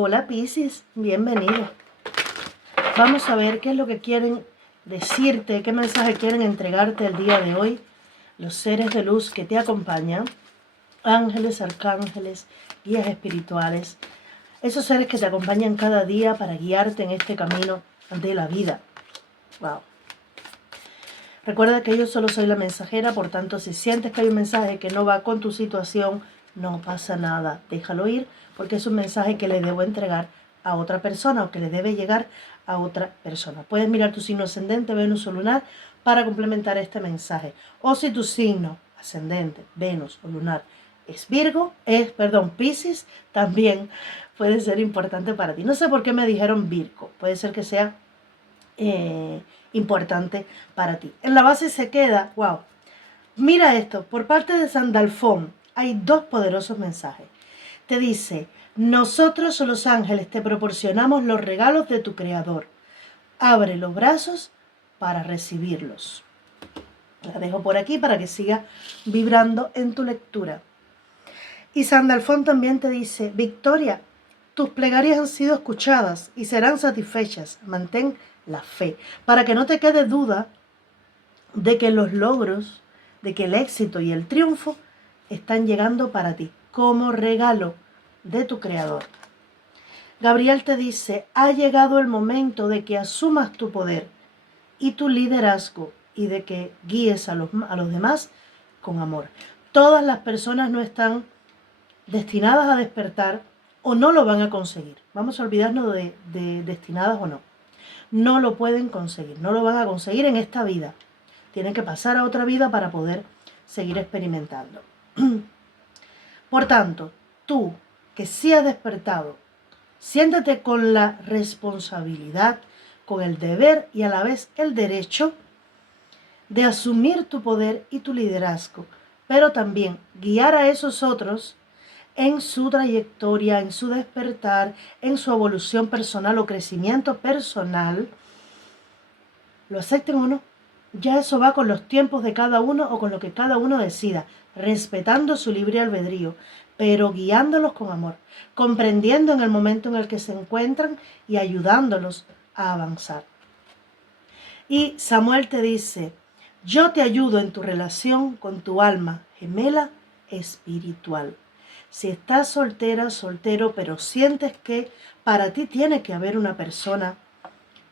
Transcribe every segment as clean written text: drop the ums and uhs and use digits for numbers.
Hola Piscis, bienvenido. Vamos a ver qué es lo que quieren decirte, qué mensaje quieren entregarte el día de hoy los seres de luz que te acompañan, ángeles, arcángeles, guías espirituales, esos seres que te acompañan cada día para guiarte en este camino de la vida. Wow. Recuerda que yo solo soy la mensajera, por tanto, si sientes que hay un mensaje que no va con tu situación, no pasa nada, déjalo ir, porque es un mensaje que le debo entregar a otra persona o que le debe llegar a otra persona. Puedes mirar tu signo ascendente, Venus o lunar para complementar este mensaje. O si tu signo ascendente, Venus o lunar es Piscis, también puede ser importante para ti. No sé por qué me dijeron Virgo, puede ser que sea importante para ti. En la base se queda, wow. Mira esto, por parte de Sandalfón hay dos poderosos mensajes. Te dice, nosotros los ángeles te proporcionamos los regalos de tu creador. Abre los brazos para recibirlos. La dejo por aquí para que siga vibrando en tu lectura. Y Sandalfón también te dice, Victoria, tus plegarias han sido escuchadas y serán satisfechas. Mantén la fe, para que no te quede duda de que los logros, de que el éxito y el triunfo están llegando para ti, como regalo de tu creador. Gabriel te dice, ha llegado el momento de que asumas tu poder y tu liderazgo y de que guíes a los demás con amor. Todas las personas no están destinadas a despertar o no lo van a conseguir. Vamos a olvidarnos de destinadas o no. No lo pueden conseguir, no lo van a conseguir en esta vida. Tienen que pasar a otra vida para poder seguir experimentando. Por tanto, tú que sí has despertado, siéntate con la responsabilidad, con el deber y a la vez el derecho de asumir tu poder y tu liderazgo, pero también guiar a esos otros en su trayectoria, en su despertar, en su evolución personal o crecimiento personal, lo acepten o no. Ya eso va con los tiempos de cada uno o con lo que cada uno decida, respetando su libre albedrío, pero guiándolos con amor, comprendiendo en el momento en el que se encuentran y ayudándolos a avanzar. Y Samuel te dice, yo te ayudo en tu relación con tu alma gemela espiritual. Si estás soltera, soltero, pero sientes que para ti tiene que haber una persona,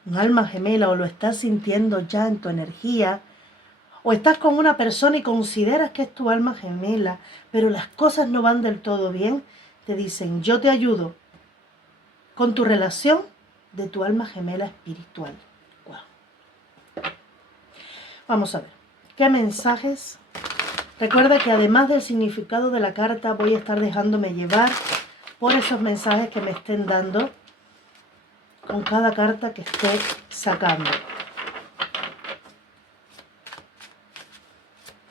un alma gemela, o lo estás sintiendo ya en tu energía, o estás con una persona y consideras que es tu alma gemela, pero las cosas no van del todo bien, te dicen, yo te ayudo con tu relación de tu alma gemela espiritual. Wow. Vamos a ver, ¿qué mensajes? Recuerda que además del significado de la carta, voy a estar dejándome llevar por esos mensajes que me estén dando con cada carta que esté sacando.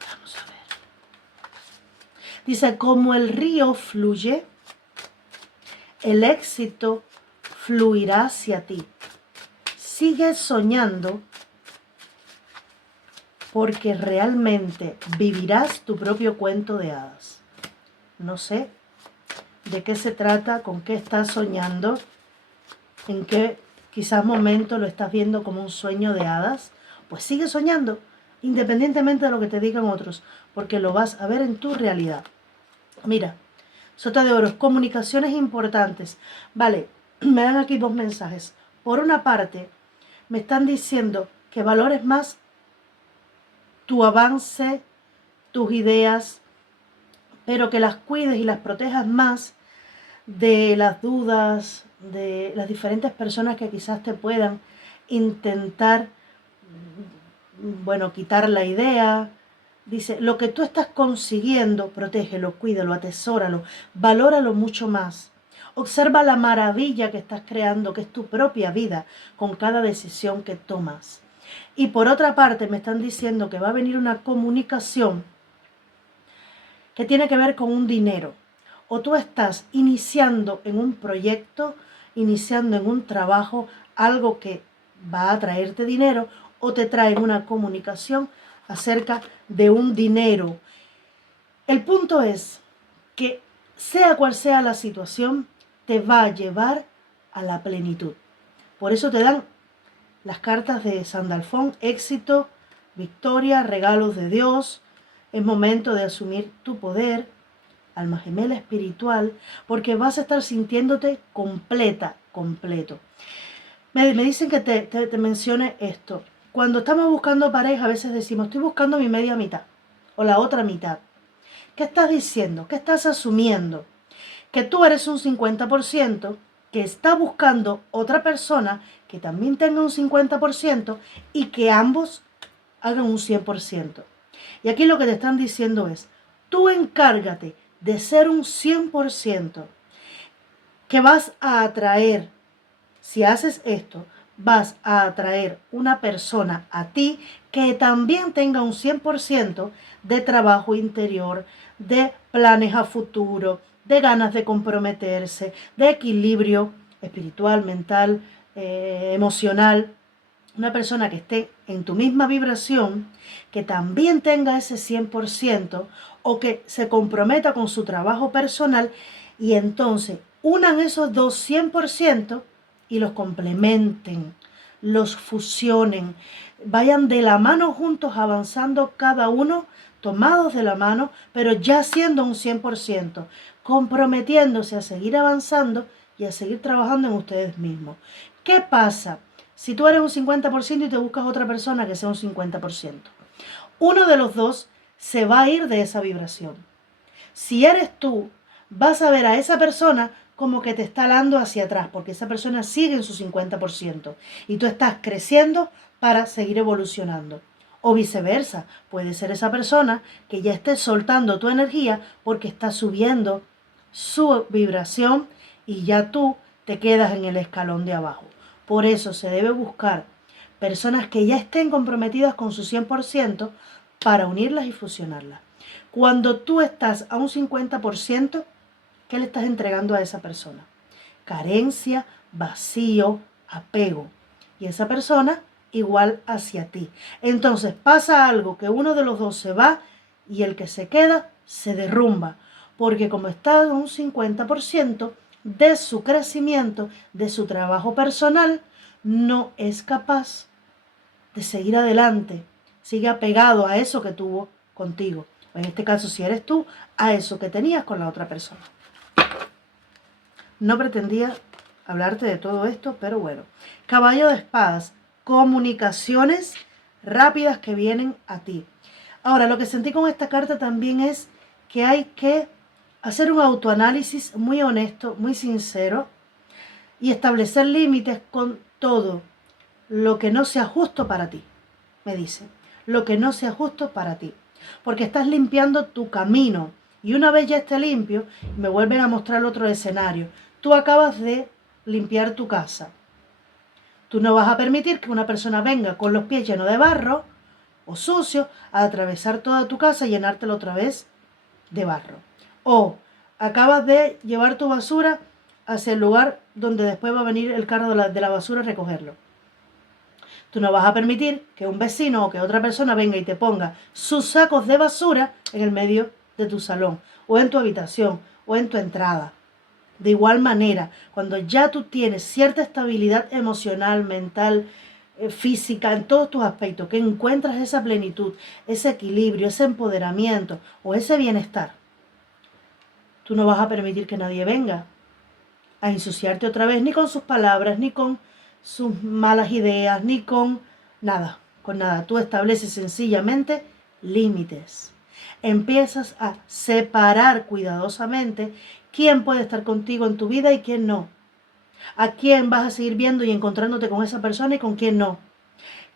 Vamos a ver. Dice, como el río fluye, el éxito fluirá hacia ti. Sigue soñando porque realmente vivirás tu propio cuento de hadas. No sé de qué se trata, con qué estás soñando, en qué quizás momento lo estás viendo como un sueño de hadas. Pues sigue soñando, independientemente de lo que te digan otros, porque lo vas a ver en tu realidad. Mira, Sota de Oros, comunicaciones importantes. Vale, me dan aquí dos mensajes. Por una parte, me están diciendo que valores más tu avance, tus ideas, pero que las cuides y las protejas más de las dudas, de las diferentes personas que quizás te puedan intentar, quitar la idea. Dice, lo que tú estás consiguiendo, protégelo, cuídalo, atesóralo, valóralo mucho más. Observa la maravilla que estás creando, que es tu propia vida, con cada decisión que tomas. Y por otra parte, me están diciendo que va a venir una comunicación que tiene que ver con un dinero. O tú estás iniciando en un proyecto, iniciando en un trabajo, algo que va a traerte dinero, o te traen una comunicación acerca de un dinero. El punto es que sea cual sea la situación, te va a llevar a la plenitud. Por eso te dan las cartas de Sandalfón: éxito, victoria, regalos de Dios. Es momento de asumir tu poder, alma gemela espiritual, porque vas a estar sintiéndote completa, completo. Me dicen que te mencione esto. Cuando estamos buscando pareja, a veces decimos, estoy buscando mi media mitad o la otra mitad. ¿Qué estás diciendo? ¿Qué estás asumiendo? Que tú eres un 50%, que está buscando otra persona que también tenga un 50% y que ambos hagan un 100%. Y aquí lo que te están diciendo es, tú encárgate de ser un 100%, que vas a atraer. Si haces esto, vas a atraer una persona a ti que también tenga un 100% de trabajo interior, de planes a futuro, de ganas de comprometerse, de equilibrio espiritual, mental, emocional. Una persona que esté en tu misma vibración, que también tenga ese 100% o que se comprometa con su trabajo personal, y entonces unan esos dos 100% y los complementen, los fusionen, vayan de la mano juntos avanzando cada uno, tomados de la mano, pero ya siendo un 100%, comprometiéndose a seguir avanzando y a seguir trabajando en ustedes mismos. ¿Qué pasa si tú eres un 50% y te buscas otra persona que sea un 50%? Uno de los dos se va a ir de esa vibración. Si eres tú, vas a ver a esa persona como que te está jalando hacia atrás, porque esa persona sigue en su 50% y tú estás creciendo para seguir evolucionando. O viceversa, puede ser esa persona que ya esté soltando tu energía porque está subiendo su vibración y ya tú te quedas en el escalón de abajo. Por eso se debe buscar personas que ya estén comprometidas con su 100% para unirlas y fusionarlas. Cuando tú estás a un 50%, ¿qué le estás entregando a esa persona? Carencia, vacío, apego. Y esa persona igual hacia ti. Entonces pasa algo, que uno de los dos se va y el que se queda se derrumba. Porque como está en un 50% de su crecimiento, de su trabajo personal, no es capaz de seguir adelante. Sigue apegado a eso que tuvo contigo. En este caso, si eres tú, a eso que tenías con la otra persona. No pretendía hablarte de todo esto, pero bueno. Caballo de espadas, comunicaciones rápidas que vienen a ti. Ahora, lo que sentí con esta carta también es que hay que hacer un autoanálisis muy honesto, muy sincero y establecer límites con todo lo que no sea justo para ti. Me dice, lo que no sea justo para ti. Porque estás limpiando tu camino. Y una vez ya esté limpio, me vuelven a mostrar otro escenario. Tú acabas de limpiar tu casa. Tú no vas a permitir que una persona venga con los pies llenos de barro o sucio a atravesar toda tu casa y llenártela otra vez de barro. O acabas de llevar tu basura hacia el lugar donde después va a venir el carro de la basura a recogerlo. Tú no vas a permitir que un vecino o que otra persona venga y te ponga sus sacos de basura en el medio de tu salón, o en tu habitación, o en tu entrada. De igual manera, cuando ya tú tienes cierta estabilidad emocional, mental, física, en todos tus aspectos, que encuentras esa plenitud, ese equilibrio, ese empoderamiento o ese bienestar, tú no vas a permitir que nadie venga a ensuciarte otra vez, ni con sus palabras, ni con sus malas ideas, ni con nada, con nada. Tú estableces sencillamente límites. Empiezas a separar cuidadosamente quién puede estar contigo en tu vida y quién no. A quién vas a seguir viendo y encontrándote con esa persona y con quién no.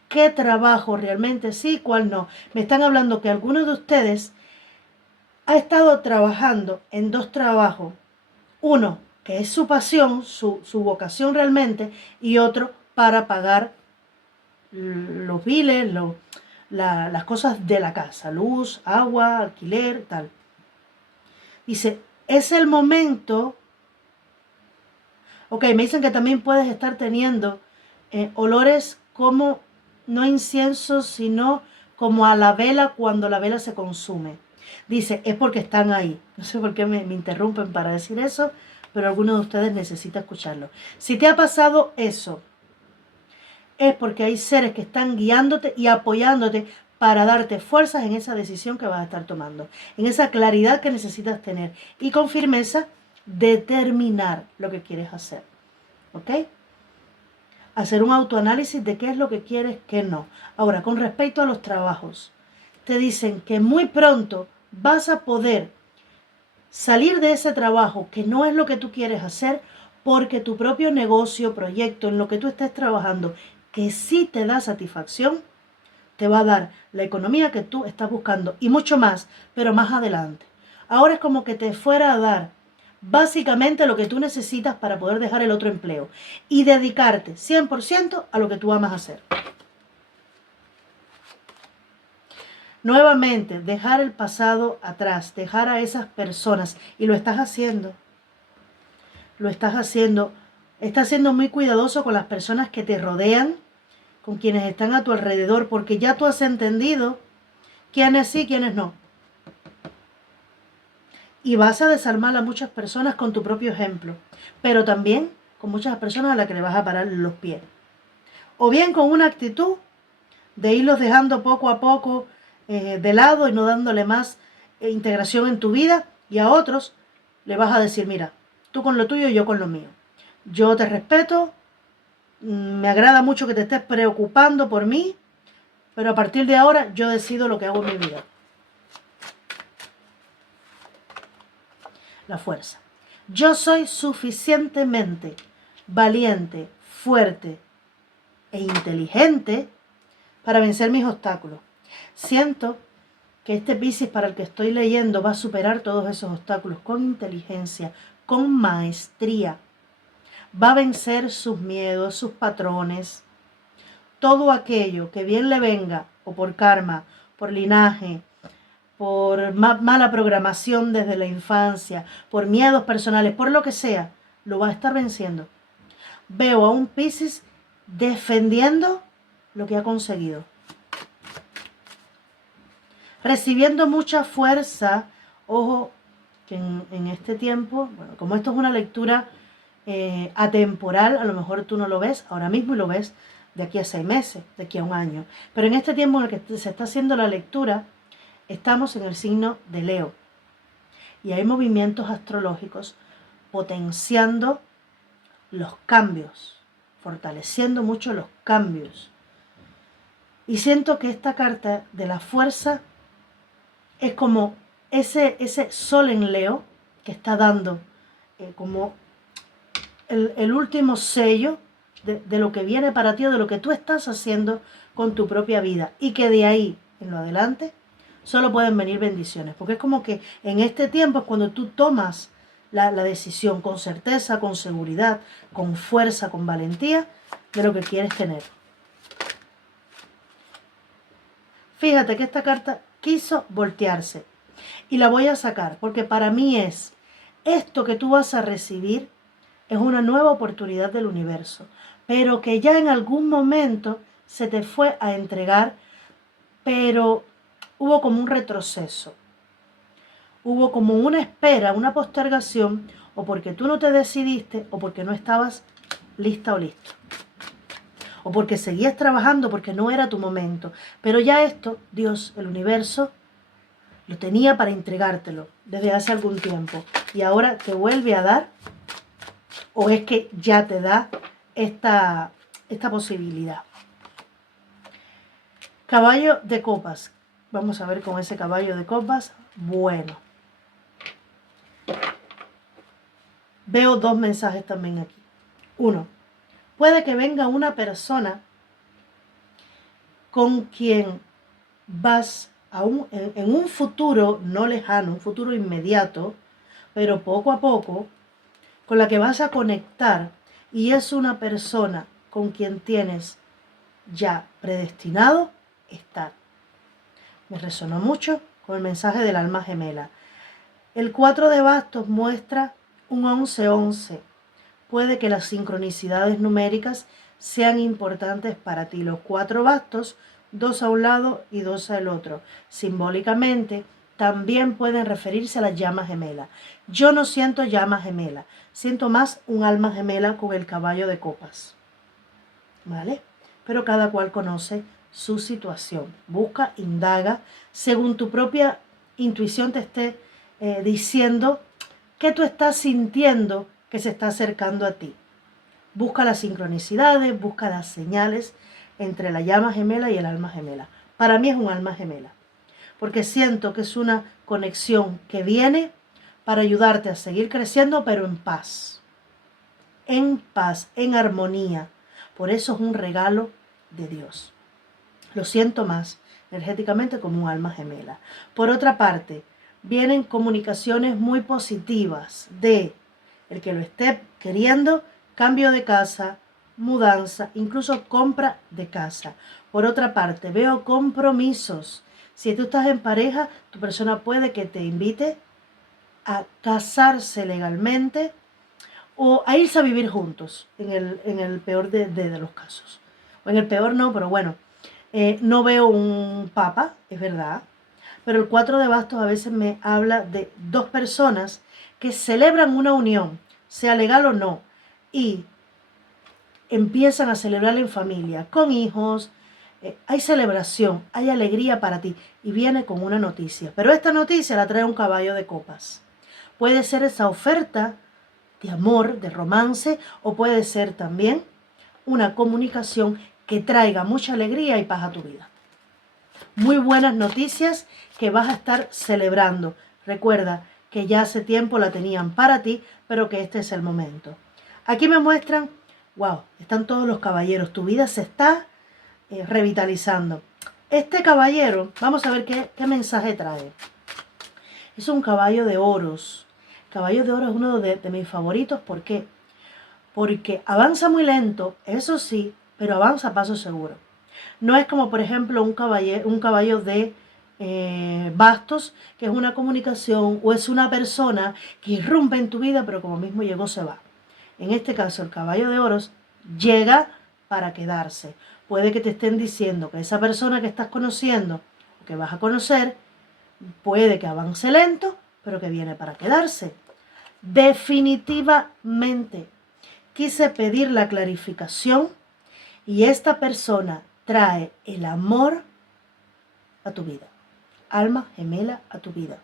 ¿Qué trabajo realmente sí, cuál no? Me están hablando que algunos de ustedes ha estado trabajando en dos trabajos. Uno, que es su pasión, su vocación realmente, y otro para pagar los biles, las cosas de la casa, luz, agua, alquiler, tal. Dice, es el momento. Ok, me dicen que también puedes estar teniendo olores como, no incienso, sino como a la vela cuando la vela se consume. Dice, es porque están ahí. No sé por qué me interrumpen para decir eso, pero alguno de ustedes necesita escucharlo. Si te ha pasado eso, es porque hay seres que están guiándote y apoyándote para darte fuerzas en esa decisión que vas a estar tomando, en esa claridad que necesitas tener y con firmeza determinar lo que quieres hacer. ¿Ok? Hacer un autoanálisis de qué es lo que quieres, qué no. Ahora, con respecto a los trabajos, te dicen que muy pronto vas a poder salir de ese trabajo que no es lo que tú quieres hacer porque tu propio negocio, proyecto, en lo que tú estés trabajando, que sí te da satisfacción, te va a dar la economía que tú estás buscando y mucho más, pero más adelante. Ahora es como que te fuera a dar básicamente lo que tú necesitas para poder dejar el otro empleo y dedicarte 100% a lo que tú amas hacer. Nuevamente, dejar el pasado atrás, dejar a esas personas, y lo estás haciendo. Lo estás haciendo. Estás siendo muy cuidadoso con las personas que te rodean, con quienes están a tu alrededor, porque ya tú has entendido quiénes sí, quiénes no. Y vas a desarmar a muchas personas con tu propio ejemplo, pero también con muchas personas a las que le vas a parar los pies. O bien con una actitud de irlos dejando poco a poco de lado y no dándole más integración en tu vida, y a otros le vas a decir, mira, tú con lo tuyo y yo con lo mío. Yo te respeto, me agrada mucho que te estés preocupando por mí, pero a partir de ahora yo decido lo que hago en mi vida. La fuerza. Yo soy suficientemente valiente, fuerte e inteligente para vencer mis obstáculos. Siento que este Piscis para el que estoy leyendo va a superar todos esos obstáculos con inteligencia, con maestría. Va a vencer sus miedos, sus patrones, todo aquello que bien le venga, o por karma, por linaje, por mala programación desde la infancia, por miedos personales, por lo que sea, lo va a estar venciendo. Veo a un Piscis defendiendo lo que ha conseguido, recibiendo mucha fuerza. Ojo, que en este tiempo, bueno, como esto es una lectura atemporal, a lo mejor tú no lo ves ahora mismo y lo ves de aquí a 6 meses, de aquí a un año. Pero en este tiempo en el que se está haciendo la lectura, estamos en el signo de Leo. Y hay movimientos astrológicos potenciando los cambios, fortaleciendo mucho los cambios. Y siento que esta carta de la fuerza es como ese sol en Leo que está dando como el último sello de lo que viene para ti o de lo que tú estás haciendo con tu propia vida. Y que de ahí en lo adelante solo pueden venir bendiciones. Porque es como que en este tiempo es cuando tú tomas la decisión con certeza, con seguridad, con fuerza, con valentía de lo que quieres tener. Fíjate que esta carta quiso voltearse y la voy a sacar porque para mí es esto que tú vas a recibir es una nueva oportunidad del universo, pero que ya en algún momento se te fue a entregar, pero hubo como un retroceso, hubo como una espera, una postergación, o porque tú no te decidiste, o porque no estabas lista o listo, o porque seguías trabajando porque no era tu momento. Pero ya esto, Dios, el universo, lo tenía para entregártelo desde hace algún tiempo, y ahora te vuelve a dar, o es que ya te da esta posibilidad. Caballo de copas. Vamos a ver con ese caballo de copas. Bueno. Veo dos mensajes también aquí. Uno, puede que venga una persona con quien vas en un futuro no lejano, un futuro inmediato, pero poco a poco, con la que vas a conectar, y es una persona con quien tienes ya predestinado estar. Me resonó mucho con el mensaje del alma gemela. El 4 de bastos muestra un 11-11. Puede que las sincronicidades numéricas sean importantes para ti. Los 4 bastos, 2 a un lado y 2 al otro. Simbólicamente también pueden referirse a las llamas gemelas. Yo no siento llamas gemelas, siento más un alma gemela con el caballo de copas, ¿vale? Pero cada cual conoce su situación. Busca, indaga, según tu propia intuición te esté diciendo que tú estás sintiendo que se está acercando a ti. Busca las sincronicidades, busca las señales entre la llama gemela y el alma gemela. Para mí es un alma gemela, porque siento que es una conexión que viene para ayudarte a seguir creciendo, pero en paz, en armonía. Por eso es un regalo de Dios. Lo siento más energéticamente como un alma gemela. Por otra parte, vienen comunicaciones muy positivas de el que lo esté queriendo, cambio de casa, mudanza, incluso compra de casa. Por otra parte, veo compromisos. Si tú estás en pareja, tu persona puede que te invite a casarse legalmente o a irse a vivir juntos, en el peor de los casos. O en el peor no, pero bueno, no veo un papa, es verdad, pero el 4 de bastos a veces me habla de dos personas que celebran una unión, sea legal o no, y empiezan a celebrar en familia, con hijos, hay celebración, hay alegría para ti, y viene con una noticia. Pero esta noticia la trae un caballo de copas. Puede ser esa oferta de amor, de romance, o puede ser también una comunicación que traiga mucha alegría y paz a tu vida. Muy buenas noticias que vas a estar celebrando. Recuerda que ya hace tiempo la tenían para ti, pero que este es el momento. Aquí me muestran, wow, están todos los caballeros. Tu vida se está revitalizando. Este caballero, vamos a ver qué mensaje trae. Es un caballo de oros. Caballo de oro es uno de mis favoritos. ¿Por qué? Porque avanza muy lento, eso sí, pero avanza a paso seguro. No es como, por ejemplo, un caballo de bastos, que es una comunicación o es una persona que irrumpe en tu vida, pero como mismo llegó, se va. En este caso, el caballo de oros llega para quedarse. Puede que te estén diciendo que esa persona que estás conociendo o que vas a conocer, puede que avance lento, pero que viene para quedarse. Definitivamente quise pedir la clarificación y esta persona trae el amor a tu vida, alma gemela a tu vida,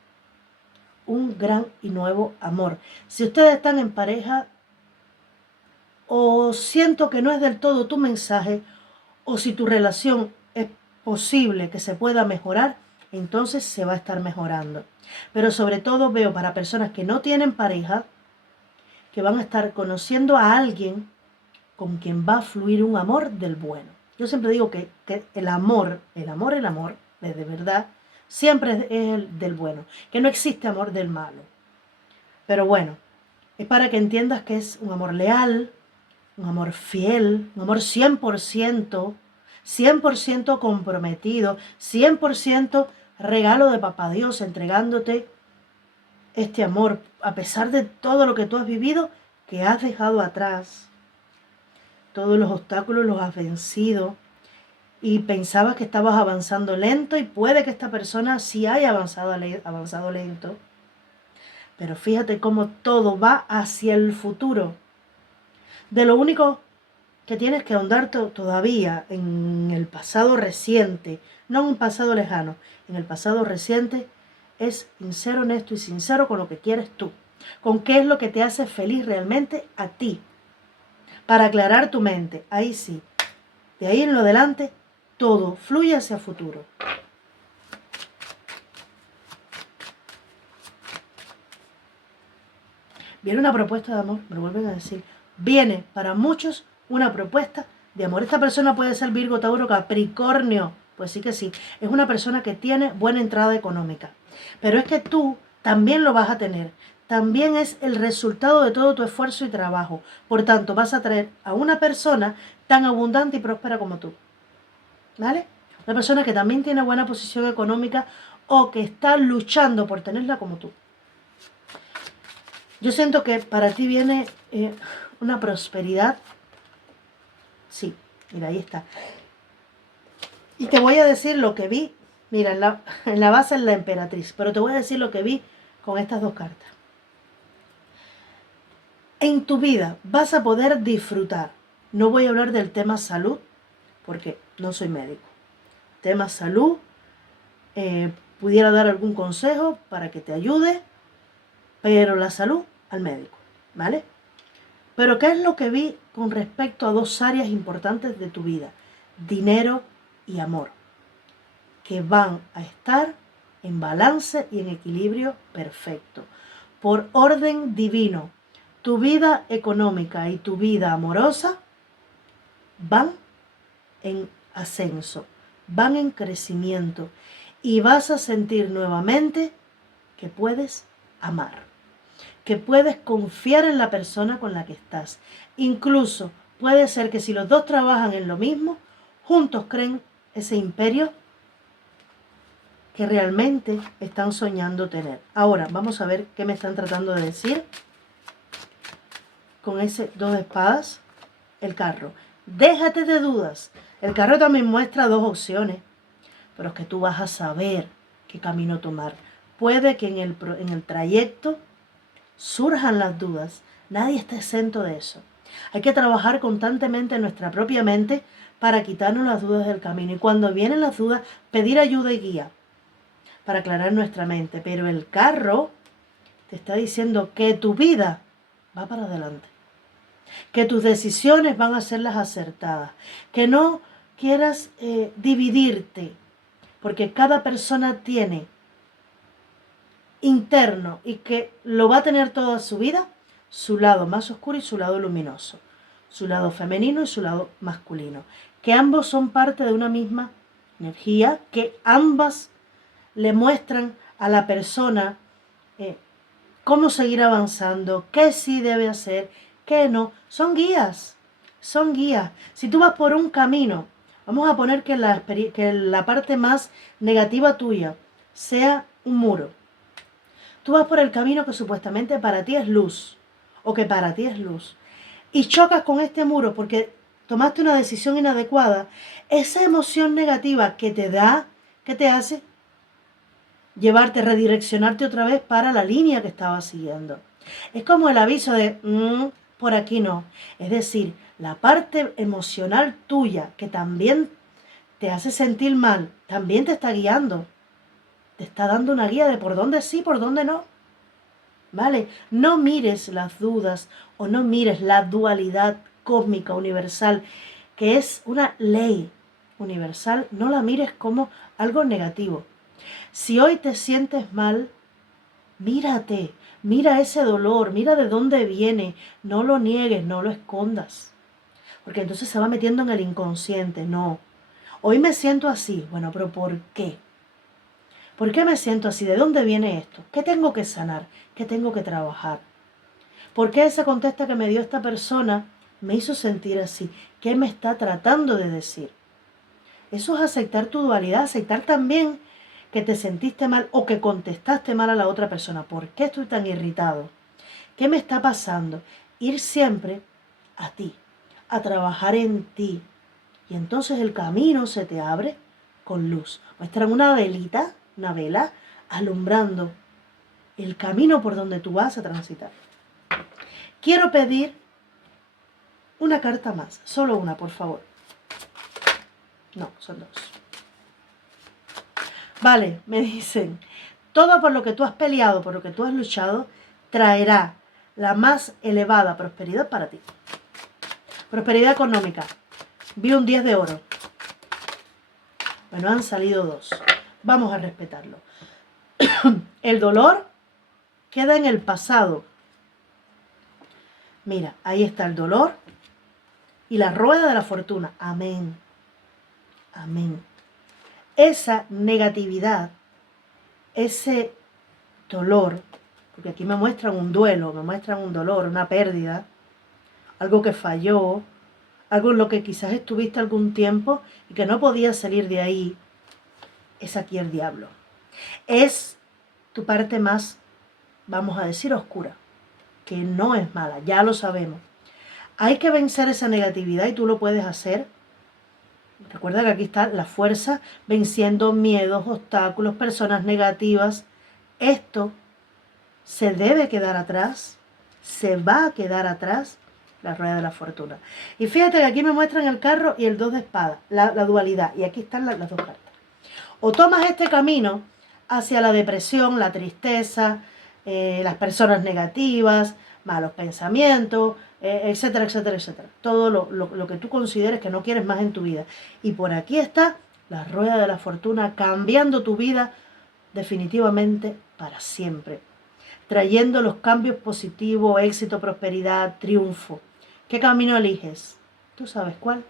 un gran y nuevo amor. Si ustedes están en pareja, o siento que no es del todo tu mensaje, o si tu relación es posible que se pueda mejorar, entonces se va a estar mejorando. Pero sobre todo veo para personas que no tienen pareja, que van a estar conociendo a alguien con quien va a fluir un amor del bueno. Yo siempre digo que el amor, de verdad, siempre es el del bueno, que no existe amor del malo. Pero bueno, es para que entiendas que es un amor leal, un amor fiel, un amor 100% comprometido, 100% regalo de Papá Dios, entregándote este amor, a pesar de todo lo que tú has vivido, que has dejado atrás. Todos los obstáculos los has vencido y pensabas que estabas avanzando lento, y puede que esta persona sí haya avanzado lento. Pero fíjate cómo todo va hacia el futuro. De lo único que tienes que ahondar todavía en el pasado reciente, no en un pasado lejano, en el pasado reciente, es ser honesto y sincero con lo que quieres tú, con qué es lo que te hace feliz realmente a ti, para aclarar tu mente. Ahí sí, de ahí en lo adelante, todo fluye hacia el futuro. Viene una propuesta de amor, me lo vuelven a decir. Viene para muchos una propuesta de amor. Esta persona puede ser Virgo, Tauro, Capricornio. Pues sí que sí. Es una persona que tiene buena entrada económica. Pero es que tú también lo vas a tener. También es el resultado de todo tu esfuerzo y trabajo. Por tanto, vas a traer a una persona tan abundante y próspera como tú. ¿Vale? Una persona que también tiene buena posición económica o que está luchando por tenerla como tú. Yo siento que para ti viene una prosperidad. Sí, mira, ahí está. Y te voy a decir lo que vi Mira, en la base es la emperatriz, pero te voy a decir lo que vi con estas dos cartas. En tu vida vas a poder disfrutar. No voy a hablar del tema salud, porque no soy médico. Tema salud, pudiera dar algún consejo para que te ayude, pero la salud al médico, ¿vale? Pero ¿qué es lo que vi con respecto a dos áreas importantes de tu vida? Dinero y amor, que van a estar en balance y en equilibrio perfecto. Por orden divino, tu vida económica y tu vida amorosa van en ascenso, van en crecimiento y vas a sentir nuevamente que puedes amar, que puedes confiar en la persona con la que estás. Incluso puede ser que si los dos trabajan en lo mismo, juntos creen ese imperio que realmente están soñando tener. Ahora, vamos a ver qué me están tratando de decir con ese 2 de espadas, el carro. Déjate de dudas. El carro también muestra dos opciones, pero es que tú vas a saber qué camino tomar. Puede que en el trayecto surjan las dudas. Nadie está exento de eso. Hay que trabajar constantemente en nuestra propia mente para quitarnos las dudas del camino. Y cuando vienen las dudas, pedir ayuda y guía para aclarar nuestra mente. Pero el carro te está diciendo que tu vida va para adelante, que tus decisiones van a ser las acertadas, que no quieras dividirte, porque cada persona tiene interno y que lo va a tener toda su vida, su lado más oscuro y su lado luminoso, su lado femenino y su lado masculino, que ambos son parte de una misma energía, que ambas le muestran a la persona cómo seguir avanzando, qué sí debe hacer, qué no. Son guías, son guías. Si tú vas por un camino, vamos a poner que la parte más negativa tuya sea un muro. Tú vas por el camino que supuestamente para ti es luz, o que para ti es luz, y chocas con este muro porque tomaste una decisión inadecuada. Esa emoción negativa que te da, ¿qué te hace? Llevarte, redireccionarte otra vez para la línea que estabas siguiendo. Es como el aviso de, por aquí no. Es decir, la parte emocional tuya que también te hace sentir mal, también te está guiando. Te está dando una guía de por dónde sí, por dónde no. ¿Vale? No mires las dudas o no mires la dualidad cósmica universal, que es una ley universal, no la mires como algo negativo. Si hoy te sientes mal, mírate, mira ese dolor, mira de dónde viene, no lo niegues, no lo escondas, porque entonces se va metiendo en el inconsciente. No, hoy me siento así, bueno, pero ¿por qué? ¿Por qué me siento así? ¿De dónde viene esto? ¿Qué tengo que sanar? ¿Qué tengo que trabajar? ¿Por qué esa contesta que me dio esta persona me hizo sentir así? ¿Qué me está tratando de decir? Eso es aceptar tu dualidad, aceptar también que te sentiste mal o que contestaste mal a la otra persona. ¿Por qué estoy tan irritado? ¿Qué me está pasando? Ir siempre a ti, a trabajar en ti. Y entonces el camino se te abre con luz. Muestran una velita, una vela, alumbrando el camino por donde tú vas a transitar. Quiero pedir una carta más, solo una, por favor. No, son dos. Vale, me dicen, todo por lo que tú has peleado, por lo que tú has luchado, traerá la más elevada prosperidad para ti. Prosperidad económica. Vi un 10 de oro. Bueno, han salido dos. Vamos a respetarlo. El dolor queda en el pasado. Mira, ahí está el dolor y la rueda de la fortuna. Amén. Amén. Esa negatividad, ese dolor, porque aquí me muestran un duelo, me muestran un dolor, una pérdida, algo que falló, algo en lo que quizás estuviste algún tiempo y que no podías salir de ahí, es aquí el diablo. Es tu parte más, vamos a decir, oscura, que no es mala, ya lo sabemos. Hay que vencer esa negatividad y tú lo puedes hacer Recuerda que aquí está la fuerza venciendo miedos, obstáculos, personas negativas. Esto se debe quedar atrás, se va a quedar atrás, la rueda de la fortuna. Y fíjate que aquí me muestran el carro y el 2 de espada, la dualidad. Y aquí están las dos cartas. O tomas este camino hacia la depresión, la tristeza, las personas negativas, malos pensamientos, etcétera, etcétera, etcétera. Todo lo que tú consideres que no quieres más en tu vida. Y por aquí está la rueda de la fortuna cambiando tu vida definitivamente para siempre, trayendo los cambios positivos, éxito, prosperidad, triunfo. ¿Qué camino eliges? Tú sabes cuál.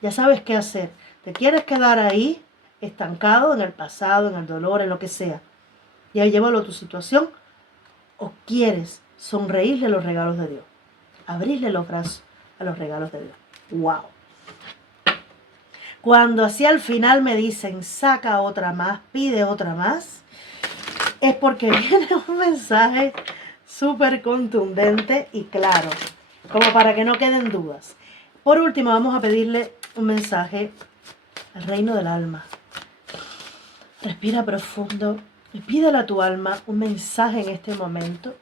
Ya sabes qué hacer. ¿Te quieres quedar ahí, estancado en el pasado, en el dolor, en lo que sea? Ya llévalo a tu situación. ¿O quieres sonreírle a los regalos de Dios? Abrirle los brazos a los regalos de Dios. ¡Wow! Cuando así al final me dicen, saca otra más, pide otra más, es porque viene un mensaje súper contundente y claro, como para que no queden dudas. Por último, vamos a pedirle un mensaje al reino del alma. Respira profundo y pídele a tu alma un mensaje en este momento.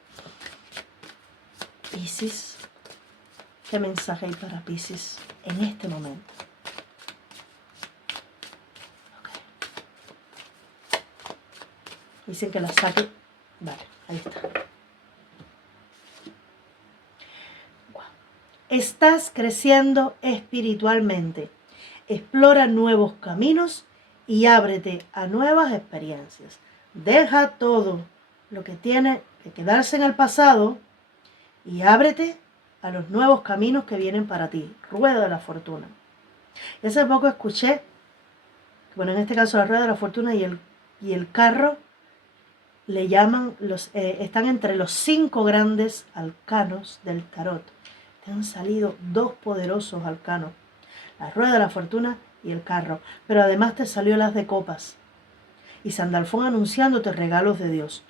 Piscis, ¿qué mensaje hay para Piscis en este momento? Dicen que la saque. Vale, ahí está. Wow. Estás creciendo espiritualmente. Explora nuevos caminos y ábrete a nuevas experiencias. Deja todo lo que tiene que quedarse en el pasado y ábrete a los nuevos caminos que vienen para ti. Rueda de la fortuna. Y hace poco escuché, bueno, en este caso la rueda de la fortuna y el carro le llaman, están entre los 5 grandes arcanos del tarot. Te han salido 2 poderosos arcanos, la rueda de la fortuna y el carro, pero además te salió las de copas y Sandalfón anunciándote regalos de Dios.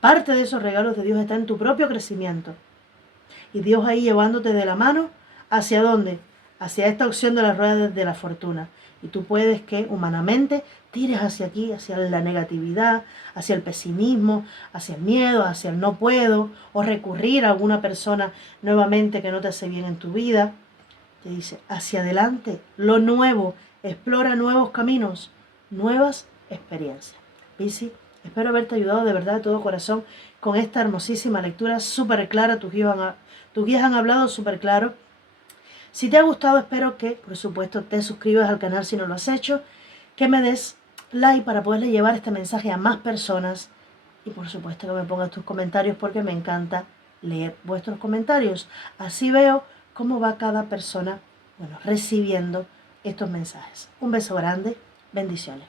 Parte de esos regalos de Dios está en tu propio crecimiento y Dios ahí llevándote de la mano. ¿Hacia dónde? Hacia esta opción de la rueda de la fortuna. Y tú puedes que humanamente tires hacia aquí, hacia la negatividad, hacia el pesimismo, hacia el miedo, hacia el no puedo, o recurrir a alguna persona nuevamente que no te hace bien en tu vida. Te dice, hacia adelante, lo nuevo, explora nuevos caminos, nuevas experiencias. Piscis, espero haberte ayudado de verdad de todo corazón con esta hermosísima lectura súper clara. Tus guías han hablado súper claro. Si te ha gustado, espero que, por supuesto, te suscribas al canal si no lo has hecho, que me des like para poderle llevar este mensaje a más personas y, por supuesto, que me pongas tus comentarios porque me encanta leer vuestros comentarios. Así veo cómo va cada persona, recibiendo estos mensajes. Un beso grande, bendiciones.